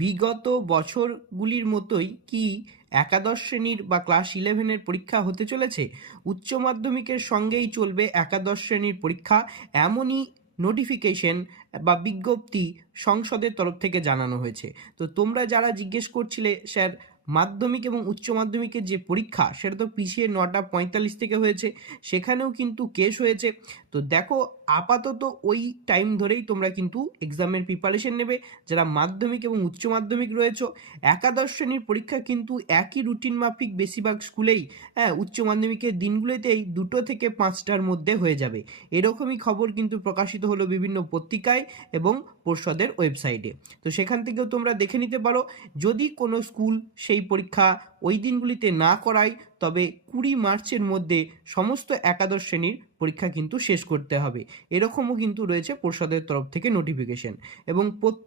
বিগত বছরগুলির মতোই কি একাদশ শ্রেণীর বা ক্লাস 11-এর পরীক্ষা হতে চলেছে? উচ্চ মাধ্যমিকের সঙ্গেই চলবে একাদশ শ্রেণীর পরীক্ষা, এমনই নোটিফিকেশন বা বিজ্ঞপ্তি সংসদের তরফ থেকে জানানো হয়েছে। তো তোমরা যারা জিজ্ঞেস করছিলে স্যার মাধ্যমিক এবং উচ্চ মাধ্যমিকের যে পরীক্ষা সেটা তো পিছিয়ে 9:45 থেকে হয়েছে, সেখানেও কিন্তু কেস হয়েছে। তো দেখো, আপাতত ওই টাইম ধরেই তোমরা কিন্তু এক্সামের প্রিপারেশন নেবে যারা মাধ্যমিক এবং উচ্চ মাধ্যমিক রয়েছে। একাদশ শ্রেণীর পরীক্ষা কিন্তু একই রুটিন মাফিক বেশিরভাগ স্কুলেই, উচ্চ মাধ্যমিকের দিনগুলোতেই 2টো থেকে 5টার মধ্যে হয়ে যাবে, এরকমই খবর কিন্তু প্রকাশিত হলো বিভিন্ন পত্রিকায় এবং পর্ষদের ওয়েবসাইটে। তো সেখান থেকেও তোমরা দেখে নিতে পারো। যদি কোনো স্কুল সেই পরীক্ষা ওই দিনগুলিতে না করায়, তবে 20 মার্চের মধ্যে সমস্ত একাদশ শ্রেণীর পরীক্ষা কিন্তু শেষ করতে হবে, এরকমও কিন্তু রয়েছে পর্ষদের তরফ থেকে নোটিফিকেশন। এবং প্রত্যেক